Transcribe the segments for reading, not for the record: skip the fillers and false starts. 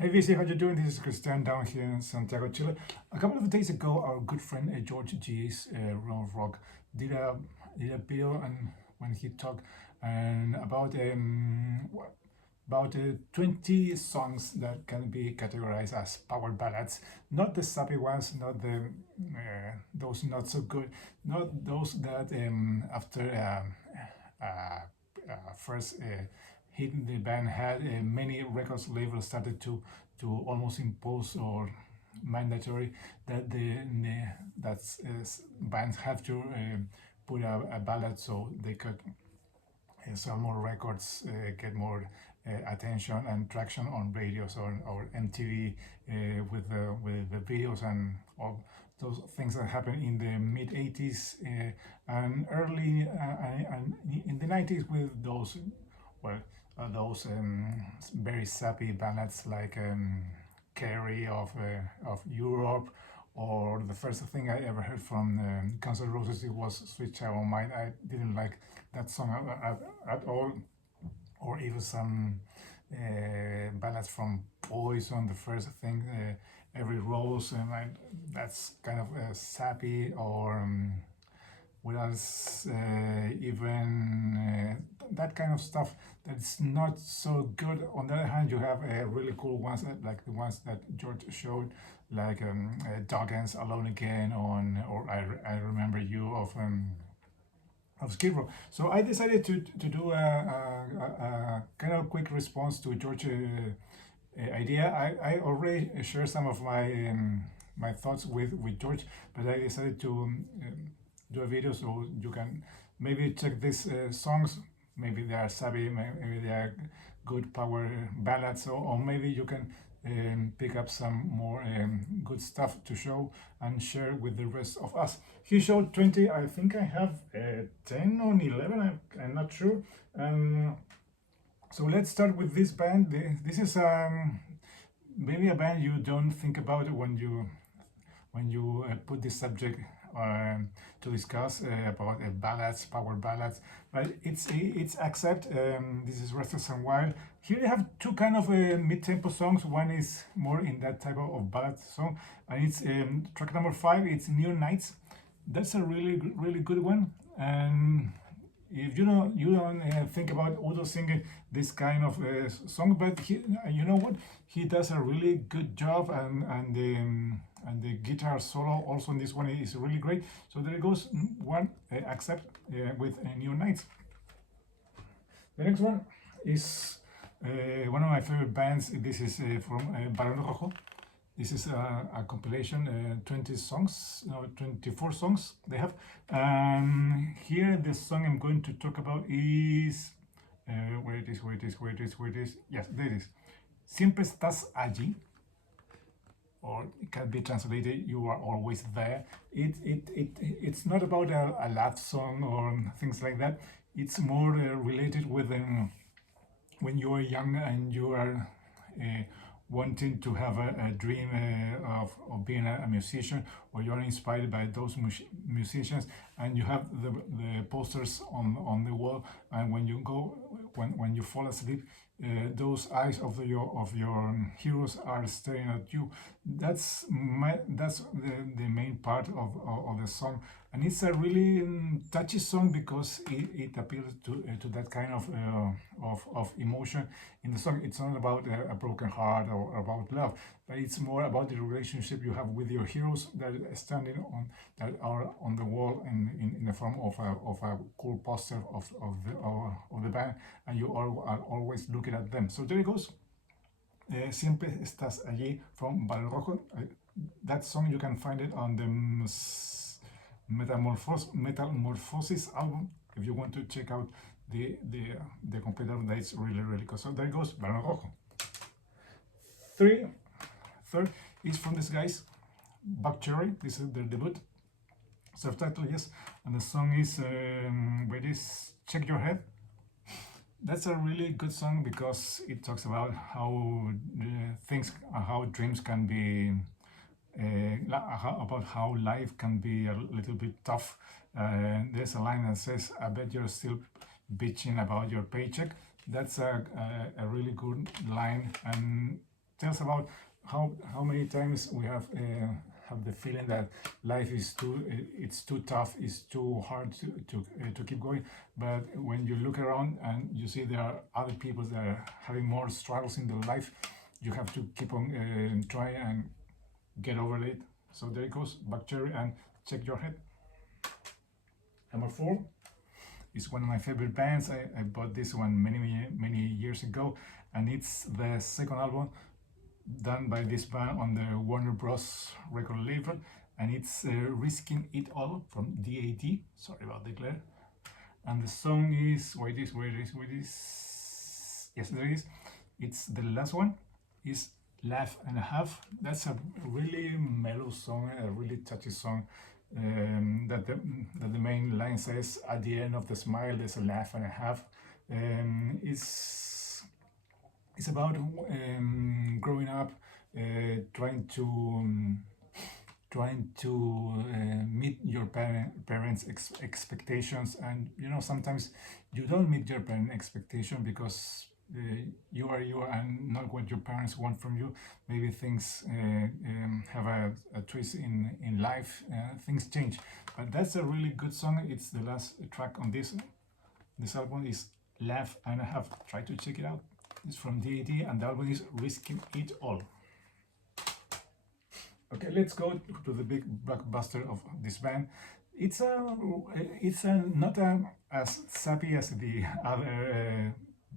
Hey VC, how you doing? This is Christian down here in Santiago, Chile. A couple of days ago, our good friend George G's Realm of Rock did a video and when he talked and about 20 songs that can be categorized as power ballads, not the sappy ones, not the those not so good, not those that after first hit the band had many records labels started to almost impose or mandatory that that's bands have to put a ballad so they could sell more records, get more attention and traction on radios or MTV with the videos and all those things that happened in the mid 80s and early and in the 90s with those well those very sappy ballads like Carrie of Europe, or the first thing I ever heard from Guns N' Roses it was Sweet Child O' Mine. I didn't like that song at all, or even some ballads from Poison. The first thing, Every Rose, and that's kind of sappy, or what else? Even that kind of stuff that's not so good. On the other hand, you have really cool ones like the ones that George showed, like Doggens, Alone Again, or I Remember You of Skid Row. So I decided to do a kind of quick response to George's idea. I already shared some of my thoughts with George, but I decided to do a video so you can maybe check these songs. Maybe they are savvy, maybe they are good power ballads, or maybe you can pick up some more good stuff to show and share with the rest of us. He showed 20, I think I have 10 or 11, I'm not sure. So let's start with this band. This is maybe a band you don't think about when you put this subject to discuss about ballads, power ballads, but it's accept. This is Restless and Wild. Here you have two kind of mid-tempo songs. One is more in that type of ballad song, and it's track number 5. It's Neon Nights. That's a really good one. And if you don't think about Udo singing this kind of song, but you know what, he does a really good job, and the guitar solo also in this one is really great. So there goes one accept with Neon Nights. The next one is one of my favorite bands. This is from Barón Rojo. This is a compilation, 20 songs, no, 24 songs they have. Here the song I'm going to talk about is, where it is. Yes, there it is. Siempre estás allí, or it can be translated, you are always there. It's not about a love song or things like that. It's more related with when you are young and you are wanting to have a dream of being a musician, or you're inspired by those musicians, and you have the posters on the wall, and when you fall asleep, those eyes of your heroes are staring at you. That's the main part of the song, and it's a really touchy song because it appeals to that kind of emotion in the song. It's not about a broken heart or about love, but it's more about the relationship you have with your heroes that are on the wall in the form of a cool poster of the band, and you are always looking at them. So there it goes. Siempre estás allí from Barón Rojo. That song you can find it on the Metamorphosis album if you want to check out the complete album. That's really good. So there goes Barón Rojo. Third is from these guys, Buck Cherry. This is their debut, self-titled, yes, and the song is where is Check Your Head. That's a really good song because it talks about how how dreams can be, about how life can be a little bit tough. There's a line that says, "I bet you're still bitching about your paycheck." That's a really good line, and tells about how many times we have the feeling that life is it's too tough, it's too hard to keep going. But when you look around and you see there are other people that are having more struggles in their life, you have to keep on trying and get over it. So there it goes, Buck Cherry and Check Your Head. Number 4 is one of my favorite bands. I bought this one many years ago, and it's the second album done by this band on the Warner Bros. Record label, and it's Risking It All from DAD. Sorry about the glare. And the song is, where it is, yes, there it is. It's the last one, is Laugh and a Half. That's a really mellow song, a really touchy song. That the main line says, at the end of the smile there's a laugh and a half. It's about growing up, trying to meet your parents' expectations, and sometimes you don't meet your parents' expectation because you are and not what your parents want from you. Maybe things have a twist in life, things change. But that's a really good song. It's the last track on this album, is Laugh and a Half. Try to check it out. It's from DAD, and the album is Risking It All. Okay, let's go to the big blockbuster of this band. It's not as sappy as the other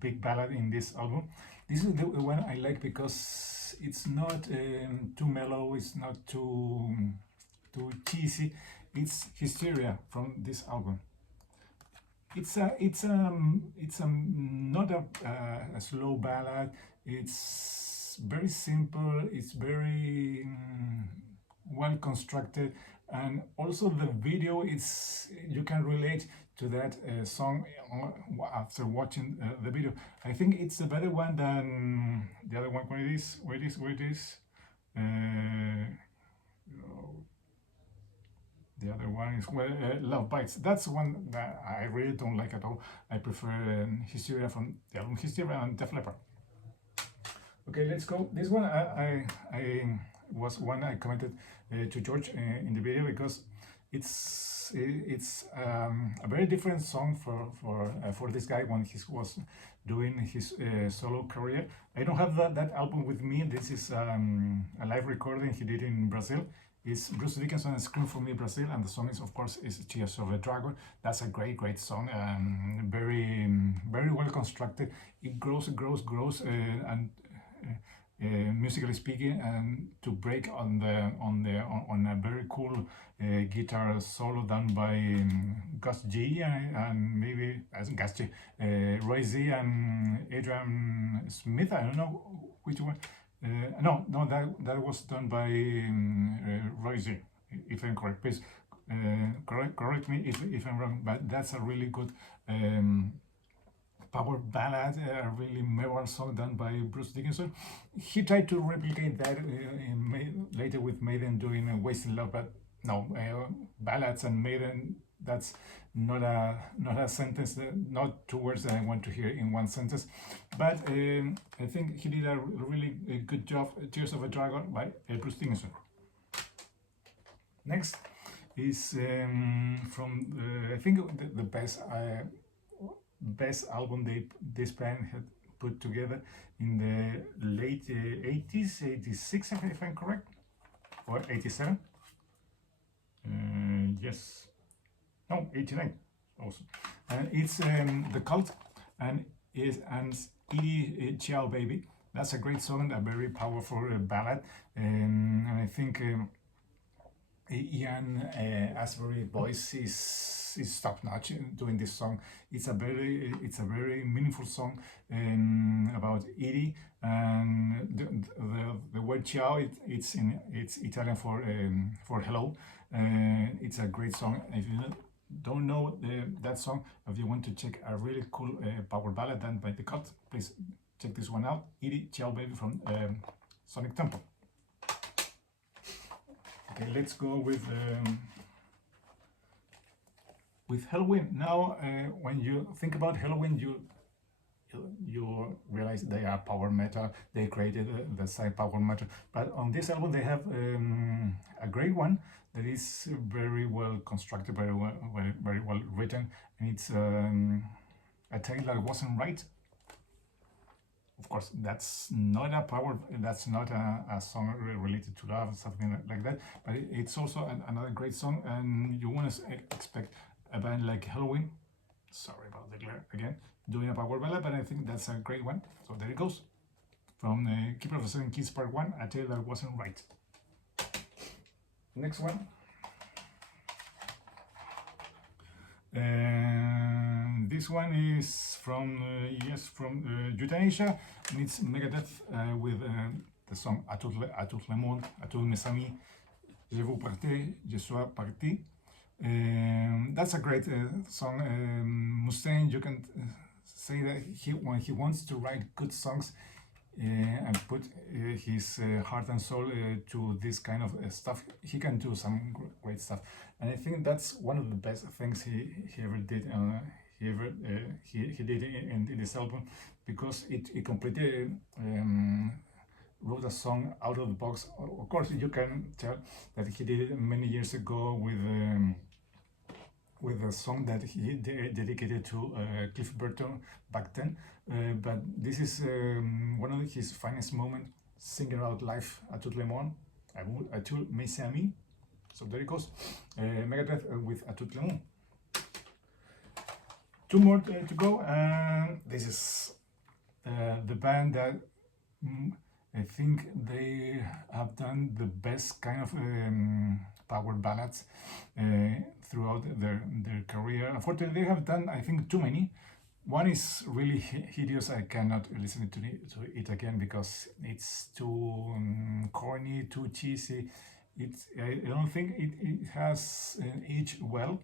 big ballad in this album. This is the one I like because it's not too mellow, it's not too cheesy. It's Hysteria from this album. It's not a slow ballad. It's very simple. It's very well constructed, and also the video is, you can relate to that song after watching the video. I think it's a better one than the other one. Where it is. The other one is Love Bites. That's one that I really don't like at all. I prefer Hysteria from the album Hysteria and Def Leppard. Okay, let's go. This one I was one I commented to George in the video, because it's a very different song for this guy when he was doing his solo career. I don't have that album with me. This is a live recording he did in Brazil. It's Bruce Dickinson and Scream For Me Brazil, and the song is, of course, is Tears of a Dragon. That's a great song, very well constructed. It grows, and musically speaking, and to break on a very cool guitar solo done by Gus G and maybe as Gus G, Roy Z and Adrian Smith. I don't know which one. No, that was done by Roy Z, if I'm correct. Please correct me if I'm wrong, but that's a really good power ballad, a really memorable song done by Bruce Dickinson. He tried to replicate that later with Maiden doing Wasting Love, but no, ballads and Maiden, that's not a sentence, not two words that I want to hear in one sentence. But I think he did a really good job. Tears of a Dragon by Bruce Dickinson. Next is from I think the best album this band had put together in the late 80s, 86 if I'm correct, or 87. Yes. No, 89 also. And it's The Cult, and Edie Ciao Baby. That's a great song, a very powerful ballad, and I think Ian Astbury's voice is top notch doing this song. It's a very meaningful song about Edie, and the word ciao, it's Italian for hello. It's a great song. If you don't know that song, if you want to check a really cool power ballad done by The Cult, please check this one out. Edie Ciao Baby from Sonic Temple. Okay, let's go with Halloween. Now, when you think about Halloween, you realize they are power metal. They created the side power metal, but on this album they have a great one that is very well constructed, very well written, and it's a tale that wasn't right. Of course, that's not a song related to love, something like that, but it's also another great song. And you want to expect a band like Halloween, sorry about the glare again, doing a power ballad, but I think that's a great one. So there it goes, from Keeper of the Seven Keys Part 1, A Tale That Wasn't Right. Next one. And this one is from Euthanasia, and it's Megadeth with the song À tout le monde, à tous mes amis, je vous partais, je suis parti. That's a great song. Mustaine, you can say that when he wants to write good songs and put his heart and soul to this kind of stuff, he can do some great stuff. And I think that's one of the best things he ever did. He did in this album, because it completely wrote a song out of the box. Of course, you can tell that he did it many years ago with a song that he dedicated to Cliff Burton back then. But this is one of his finest moments, singing out live à tout le monde, à tous mes amis. So there it goes, Megadeth with À tout le monde. Two more to go, and this is the band that I think they have done the best kind of power ballads throughout their career. Unfortunately, they have done, I think, too many. One is really hideous. I cannot listen to it again because it's too corny, too cheesy. I don't think it has aged well.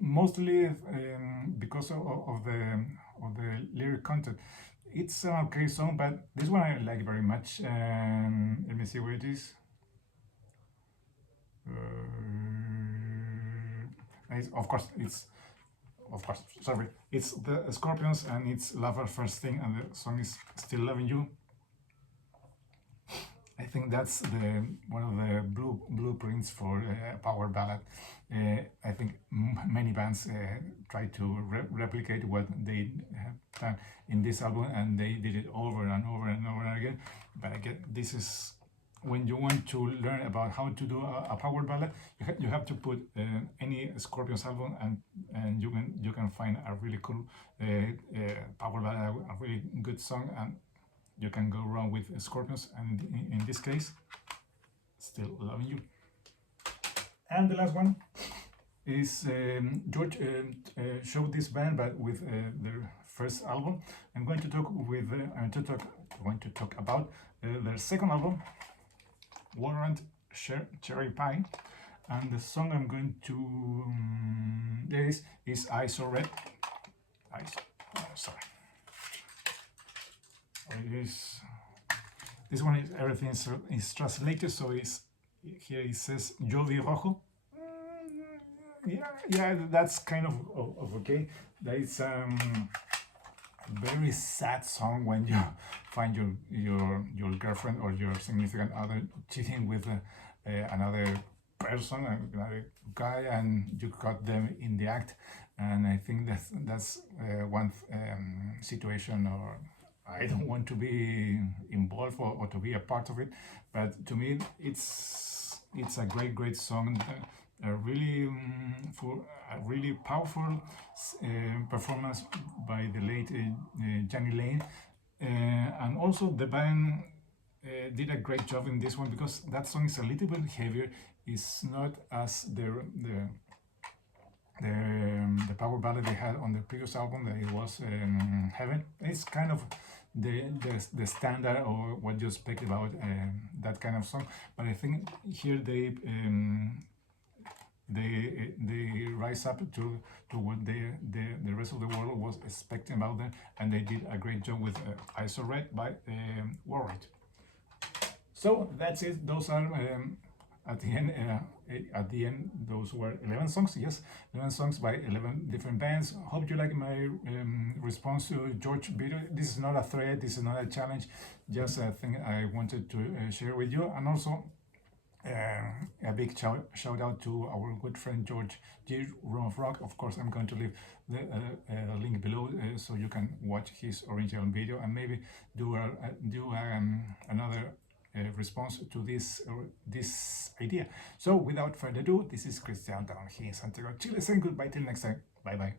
Mostly because of the lyric content. It's an okay song, but this one I like very much. Let me see where it is. It's the Scorpions, and it's Love at First Thing, and the song is Still Loving You. I think that's one of the blueprints for a power ballad. I think many bands try to replicate what they have done in this album, and they did it over and over and over again. But again, this is when you want to learn about how to do a power ballad, you have to put any Scorpions album, and you can find a really cool power ballad, a really good song, and you can go wrong with Scorpions, and in this case, Still Loving You. And the last one is George showed this band, but with their first album. I'm going to talk about their second album, Warrant Cherry Pie, and the song I'm going to is I So Red. This one is everything is translated, so here it says Yo vi rojo. Yeah, that's kind of okay. That is very sad song when you find your girlfriend or your significant other cheating with another person, another guy, and you caught them in the act. And I think that's one situation, or I don't want to be involved or to be a part of it, but to me it's a great song. A really powerful performance by the late Johnny Lane, and also the band did a great job in this one, because that song is a little bit heavier. It's not as the power ballad they had on the previous album, that it was Heaven. It's kind of the standard, or what you expect about that kind of song. But I think here they rise up to what the rest of the world was expecting about them, and they did a great job with I So Red by Warrant. So that's it. Those are at the end, those were 11 songs. Yes, 11 songs by 11 different bands. Hope you like my response to George video. This is not a threat. This is not a challenge. Just a thing I wanted to share with you, and also. A big shout out to our good friend George G. Room of Rock. Of course, I'm going to leave the link below so you can watch his original video and maybe do another response to this idea. So, without further ado, this is Christian down here in Santiago, Chile, saying goodbye till next time. Bye bye.